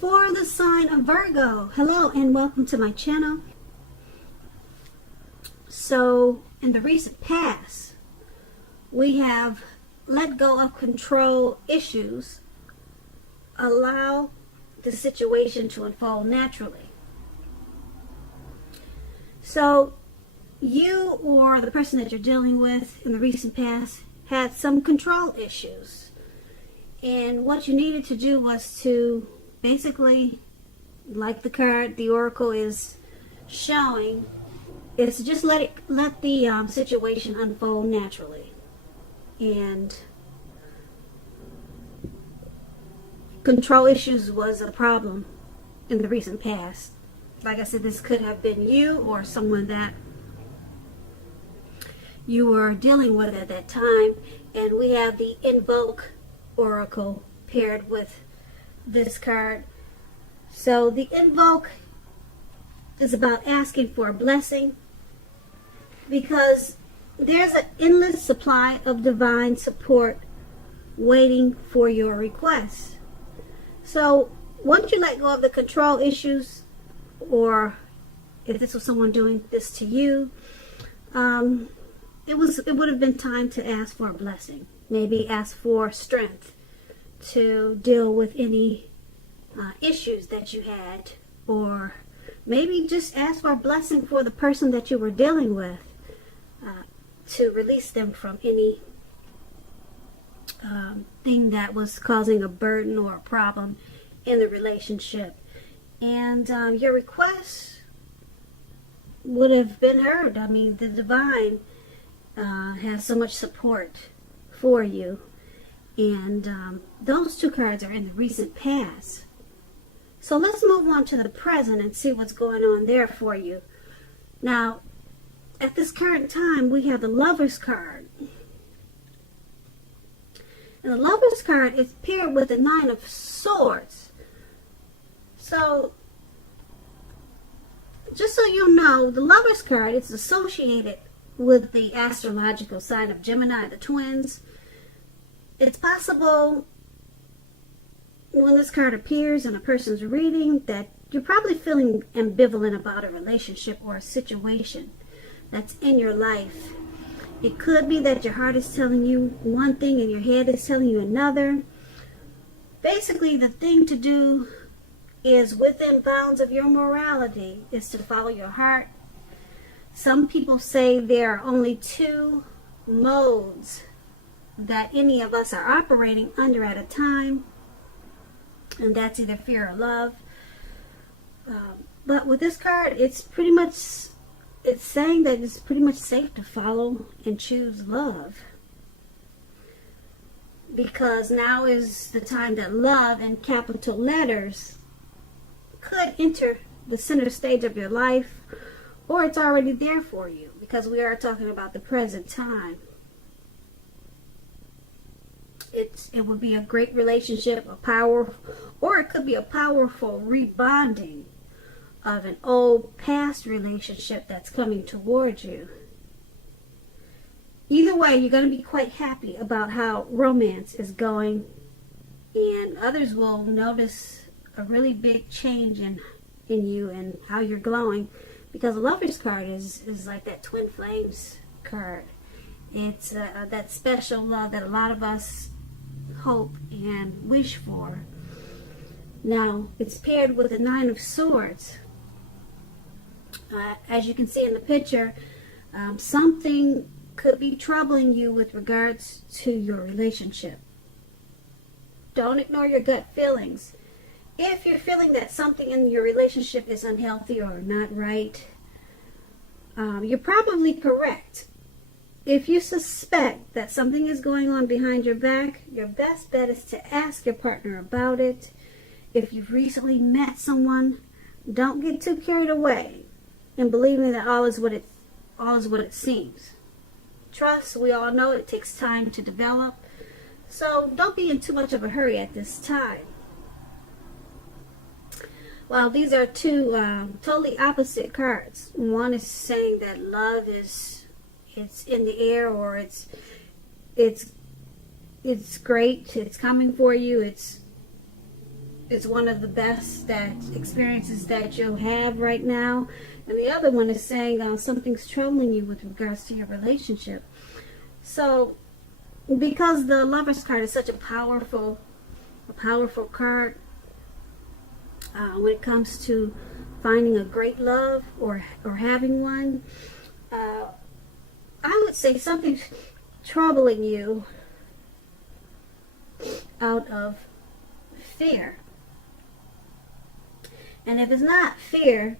for the sign of Virgo. Hello and welcome to my channel. So in the recent past, we have let go of control issues, allow the situation to unfold naturally. So you or the person that you're dealing with in the recent past had some control issues, and what you needed to do was to basically, like the card, the oracle is showing, is to just let the situation unfold naturally. And control issues was a problem in the recent past. Like I said, this could have been you or someone that you were dealing with at that time. And we have the invoke oracle paired with this card. So the invoke is about asking for a blessing, because there's an endless supply of divine support waiting for your request. So once you let go of the control issues, or if this was someone doing this to you, it would have been time to ask for a blessing. Maybe ask for strength to deal with any issues that you had, or maybe just ask for a blessing for the person that you were dealing with, to release them from any thing that was causing a burden or a problem in the relationship. And your request would have been heard. I mean, the divine has so much support for you. And those two cards are in the recent past. So let's move on to the present and see what's going on there for you. Now, at this current time, we have the Lover's card. And the Lover's card is paired with the Nine of Swords. So, just so you know, the Lover's card is associated with the astrological sign of Gemini, the twins. It's possible when this card appears in a person's reading that you're probably feeling ambivalent about a relationship or a situation that's in your life. It could be that your heart is telling you one thing and your head is telling you another. Basically, the thing to do is, within bounds of your morality, is to follow your heart. Some people say there are only two modes that any of us are operating under at a time, and that's either fear or love. But with this card, it's saying that it's pretty much safe to follow and choose love, because now is the time that love in capital letters could enter the center stage of your life, or it's already there for you, because we are talking about the present time. It would be a great relationship, or it could be a powerful rebonding of an old past relationship that's coming towards you. Either way, you're going to be quite happy about how romance is going, and others will notice a really big change in you and how you're glowing, because the Lover's card is like that twin flames card. It's that special love that a lot of us hope and wish for. Now, it's paired with the Nine of Swords. As you can see in the picture, something could be troubling you with regards to your relationship. Don't ignore your gut feelings. If you're feeling that something in your relationship is unhealthy or not right, you're probably correct. If you suspect that something is going on behind your back, your best bet is to ask your partner about it. If you've recently met someone, don't get too carried away in believing that all is what it seems. Trust, we all know it takes time to develop, so don't be in too much of a hurry at this time. Well, these are two totally opposite cards. One is saying that love it's in the air, or it's great, it's coming for you, it's one of the best that experiences that you'll have right now. And the other one is saying something's troubling you with regards to your relationship. So, because the Lover's card is such a powerful card when it comes to finding a great love or having one, I would say something's troubling you out of fear. And if it's not fear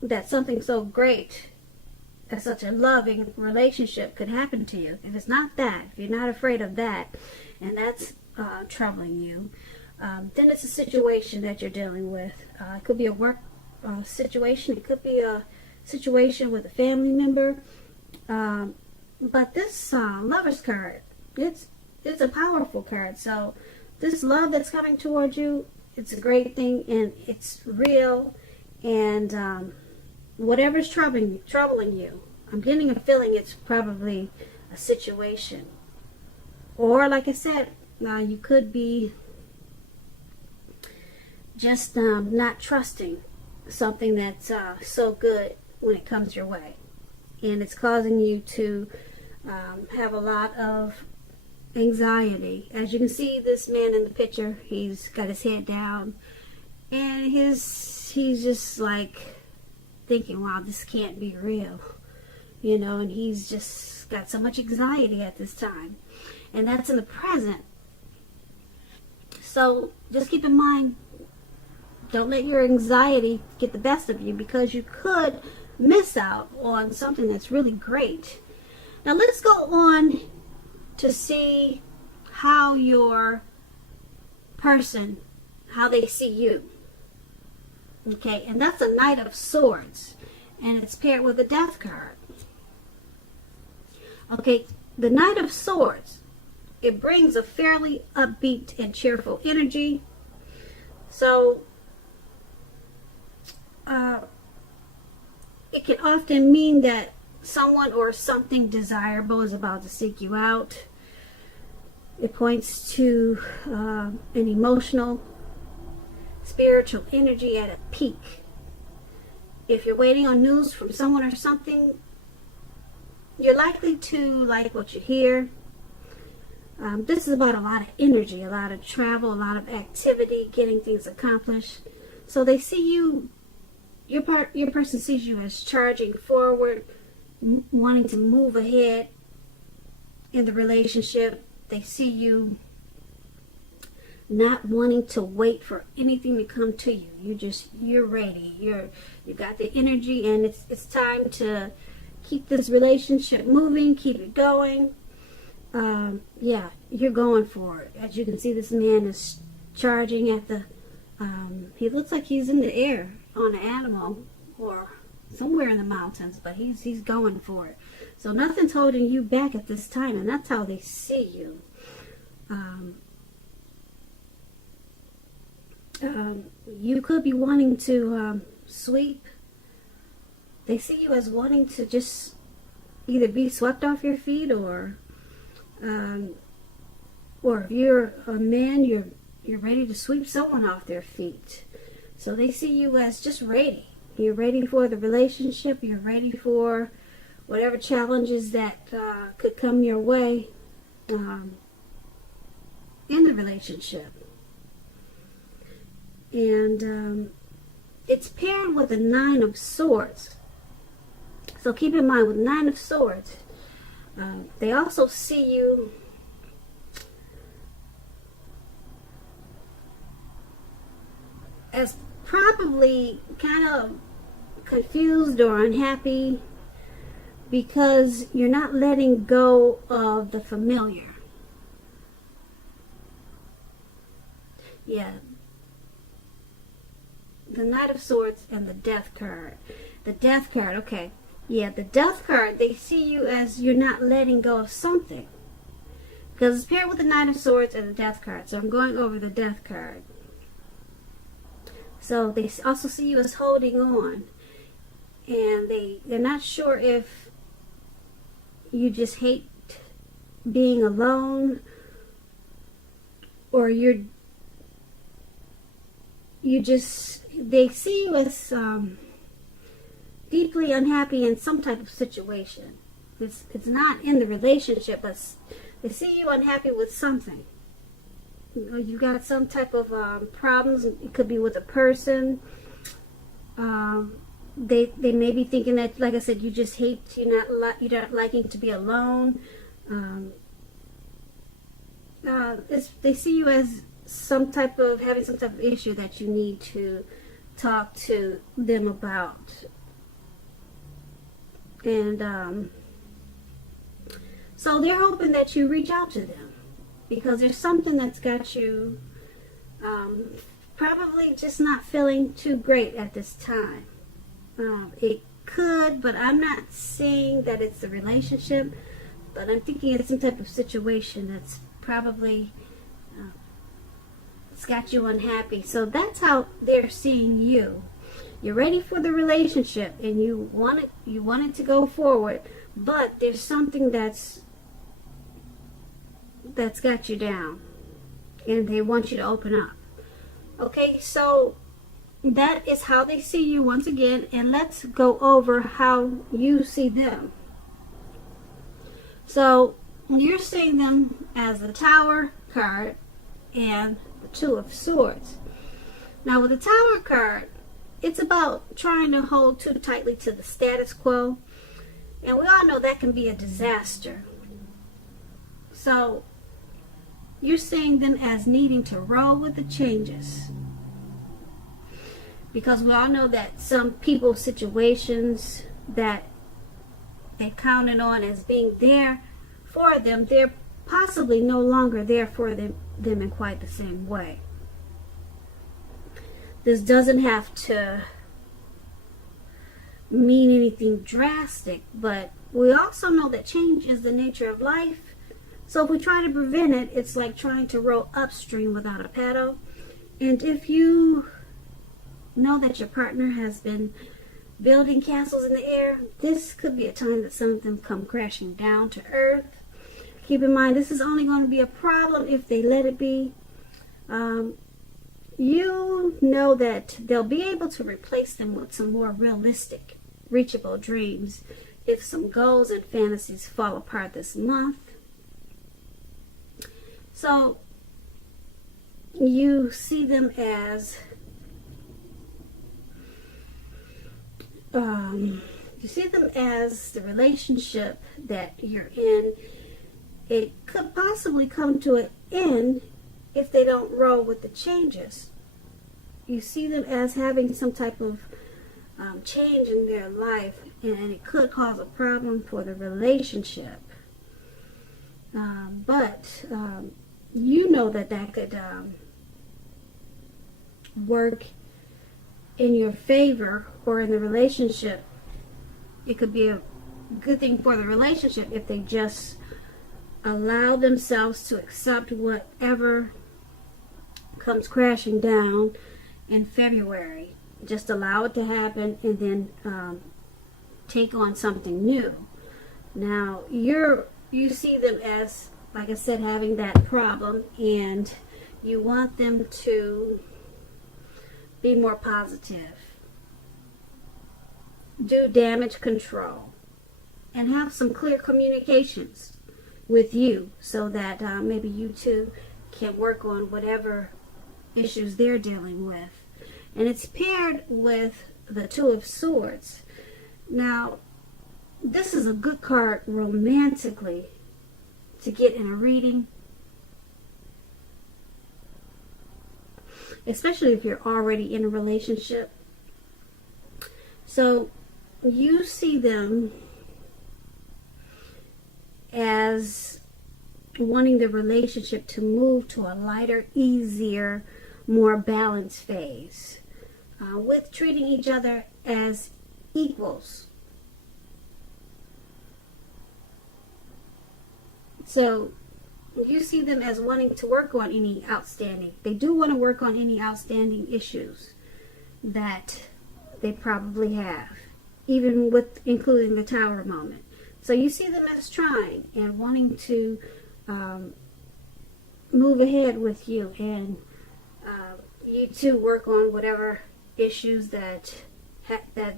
that something so great as such a loving relationship could happen to you, if it's not that, if you're not afraid of that, and that's troubling you, then it's a situation that you're dealing with. It could be a work situation. It could be a situation with a family member. But this Lover's card, it's a powerful card. So this love that's coming towards you, it's a great thing, and it's real. And whatever's troubling you, I'm getting a feeling it's probably a situation. Or, like I said, you could be just not trusting something that's so good when it comes your way. And it's causing you to have a lot of anxiety. As you can see, this man in the picture, he's got his head down, and he's just like thinking, wow, this can't be real, you know, and he's just got so much anxiety at this time. And that's in the present. So just keep in mind, don't let your anxiety get the best of you, because you could miss out on something that's really great. Now let's go on to see how your person, how they see you. Okay, and that's a Knight of Swords, and it's paired with a Death card. Okay, the Knight of Swords, it brings a fairly upbeat and cheerful energy. So it can often mean that someone or something desirable is about to seek you out. It points to an emotional, spiritual energy at a peak. If you're waiting on news from someone or something, you're likely to like what you hear. This is about a lot of energy, a lot of travel, a lot of activity, getting things accomplished. So they see you, your person sees you as charging forward, wanting to move ahead in the relationship. They see you not wanting to wait for anything to come to you. You're ready. You got the energy, and it's time to keep this relationship moving, keep it going. Yeah, you're going for it. As you can see, this man is charging at the he looks like he's in the air on an animal or somewhere in the mountains, but he's going for it. So nothing's holding you back at this time, and that's how they see you. You could be wanting to sweep. They see you as wanting to just either be swept off your feet, or if you're a man, you're ready to sweep someone off their feet. So they see you as just ready. You're ready for the relationship. You're ready for whatever challenges that could come your way in the relationship. And it's paired with a Nine of Swords. So keep in mind, with Nine of Swords, they also see you as probably kind of confused or unhappy because you're not letting go of the familiar. Yeah. The Knight of Swords and the Death card. The Death card, okay. Yeah, the Death card, they see you as you're not letting go of something. Because it's paired with the Knight of Swords and the Death card. So I'm going over the Death card. So they also see you as holding on. And they're not sure if you just hate being alone, or you're they see you as deeply unhappy in some type of situation. It's not in the relationship, but they see you unhappy with something. You got some type of problems. It could be with a person. They may be thinking that, like I said, you just hate, you're not liking to be alone. They see you as having some type of issue that you need to talk to them about. And so they're hoping that you reach out to them, because there's something that's got you probably just not feeling too great at this time. It could, but I'm not saying that it's a relationship, but I'm thinking it's some type of situation that's probably it's got you unhappy. So that's how they're seeing you. You're ready for the relationship and you want it to go forward, but there's something that's got you down, and they want you to open up. Okay, so that is how they see you once again, and let's go over how you see them. So you're seeing them as the Tower card and the Two of Swords. Now with the Tower card, it's about trying to hold too tightly to the status quo, and we all know that can be a disaster. So you're seeing them as needing to roll with the changes, because we all know that some people's situations that they counted on as being there for them, they're possibly no longer there for them in quite the same way. This doesn't have to mean anything drastic, but we also know that change is the nature of life. So if we try to prevent it, it's like trying to row upstream without a paddle. And if you know that your partner has been building castles in the air, this could be a time that some of them come crashing down to earth. Keep in mind, this is only going to be a problem if they let it be. You know that they'll be able to replace them with some more realistic, reachable dreams if some goals and fantasies fall apart this month. So you see them as the relationship that you're in. It could possibly come to an end if they don't roll with the changes. You see them as having some type of change in their life, and it could cause a problem for the relationship. But you know that could work in your favor or in the relationship. It could be a good thing for the relationship if they just allow themselves to accept whatever comes crashing down in February. Just allow it to happen, and then take on something new. Now you see them as, like I said, having that problem, and you want them to be more positive, do damage control, and have some clear communications with you, so that maybe you two can work on whatever issues they're dealing with. And it's paired with the Two of Swords. Now, this is a good card romantically to get in a reading, especially if you're already in a relationship. So you see them as wanting the relationship to move to a lighter, easier, more balanced phase, with treating each other as equals. So you see them as wanting to work on any outstanding. They do want to work on any outstanding issues that they probably have, even with including the Tower moment. So you see them as trying and wanting to move ahead with you, and you to work on whatever issues that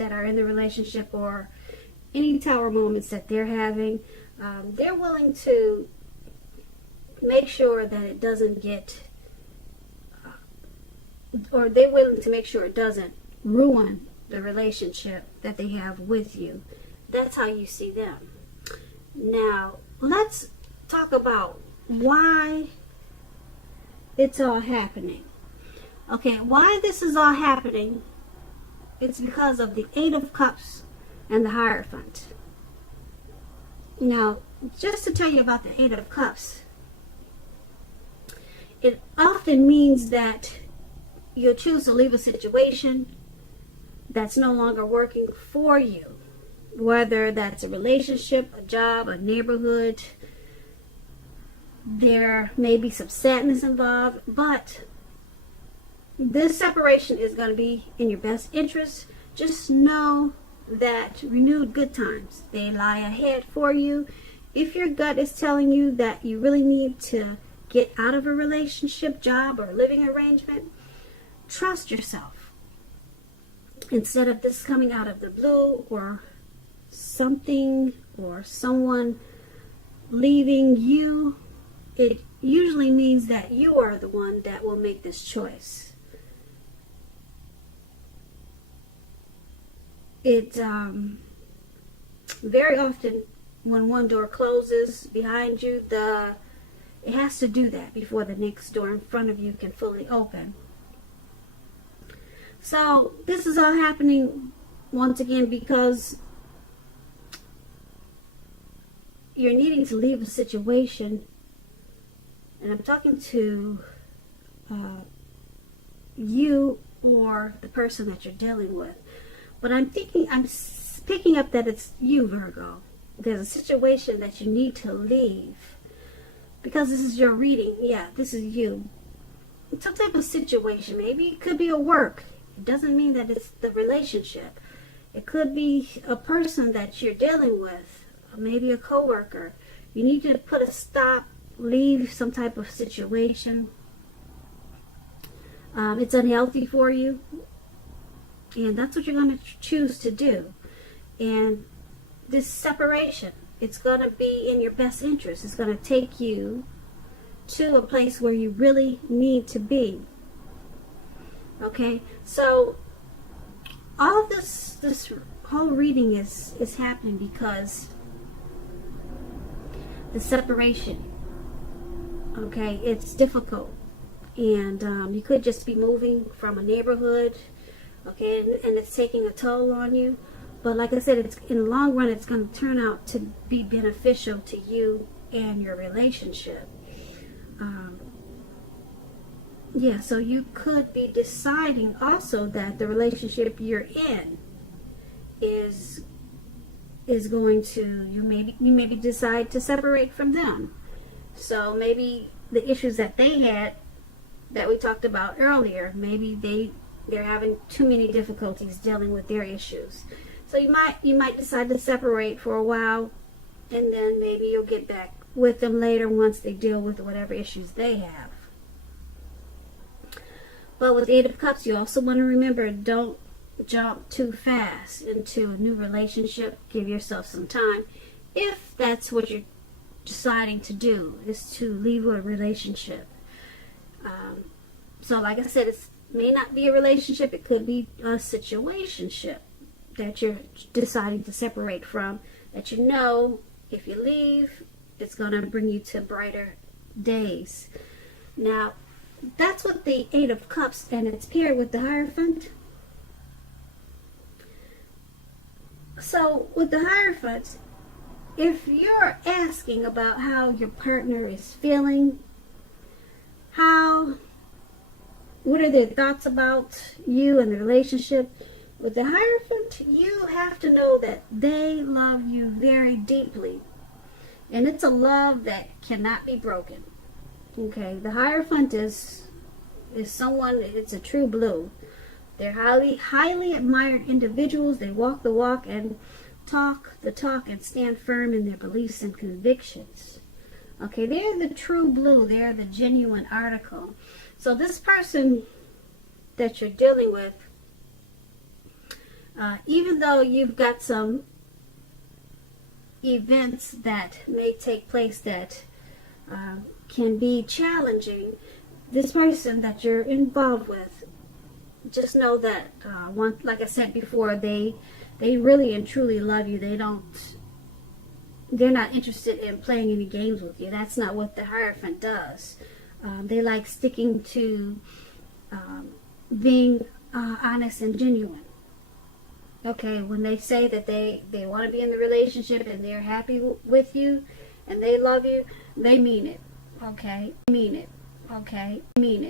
are in the relationship, or any tower moments that they're having. They're willing to make sure that it doesn't get, or they're willing to make sure it doesn't ruin the relationship that they have with you. That's how you see them. Now, let's talk about why it's all happening. Okay, why this is all happening, it's because of the Eight of Cups and the Hierophant. Now, just to tell you about the Eight of Cups, it often means that you'll choose to leave a situation that's no longer working for you, whether that's a relationship, a job, a neighborhood. There may be some sadness involved, but this separation is going to be in your best interest. Just know that renewed good times, they lie ahead for you. If your gut is telling you that you really need to get out of a relationship, job, or living arrangement, trust yourself. Instead of this coming out of the blue, or something or someone leaving you, it usually means that you are the one that will make this choice. It very often, when one door closes behind you, it has to do that before the next door in front of you can fully open. So this is all happening once again because you're needing to leave a situation, and I'm talking to you or the person that you're dealing with. But I'm picking up that it's you, Virgo. There's a situation that you need to leave because this is your reading. Yeah, this is you. Some type of situation. Maybe it could be a work. It doesn't mean that it's the relationship. It could be a person that you're dealing with, maybe a coworker. You need to put a stop, leave some type of situation. It's unhealthy for you, and that's what you're going to choose to do. And this separation, it's going to be in your best interest. It's going to take you to a place where you really need to be. Okay, so all this whole reading is happening because the separation, okay, it's difficult, and you could just be moving from a neighborhood, okay, and it's taking a toll on you. But like I said, it's in the long run, it's going to turn out to be beneficial to you and your relationship. Yeah, so you could be deciding also that the relationship you're in is going to, you maybe decide to separate from them. So maybe the issues that they had that we talked about earlier, maybe they're having too many difficulties dealing with their issues. So you might decide to separate for a while, and then maybe you'll get back with them later once they deal with whatever issues they have. But with the Eight of Cups, you also want to remember, don't jump too fast into a new relationship. Give yourself some time. If that's what you're deciding to do, is to leave a relationship. So like I said, it may not be a relationship. It could be a situationship that you're deciding to separate from, that you know if you leave, it's going to bring you to brighter days. Now, that's what the Eight of Cups, and it's paired with the Hierophant. So with the Hierophant, if you're asking about how your partner is feeling, what are their thoughts about you and the relationship, with the Hierophant, you have to know that they love you very deeply, and it's a love that cannot be broken. Okay, the Hierophant is someone, it's a true blue. They're highly admired individuals. They walk the walk and talk the talk and stand firm in their beliefs and convictions. Okay, they're the true blue. They're the genuine article. So this person that you're dealing with, even though you've got some events that may take place that can be challenging, this person that you're involved with, just know that, like I said before, they really and truly love you. They're not interested in playing any games with you. That's not what the Hierophant does. They like sticking to being honest and genuine. Okay, when they say that they want to be in the relationship and they're happy with you and they love you, they mean it. Okay, mean it. Okay, mean it.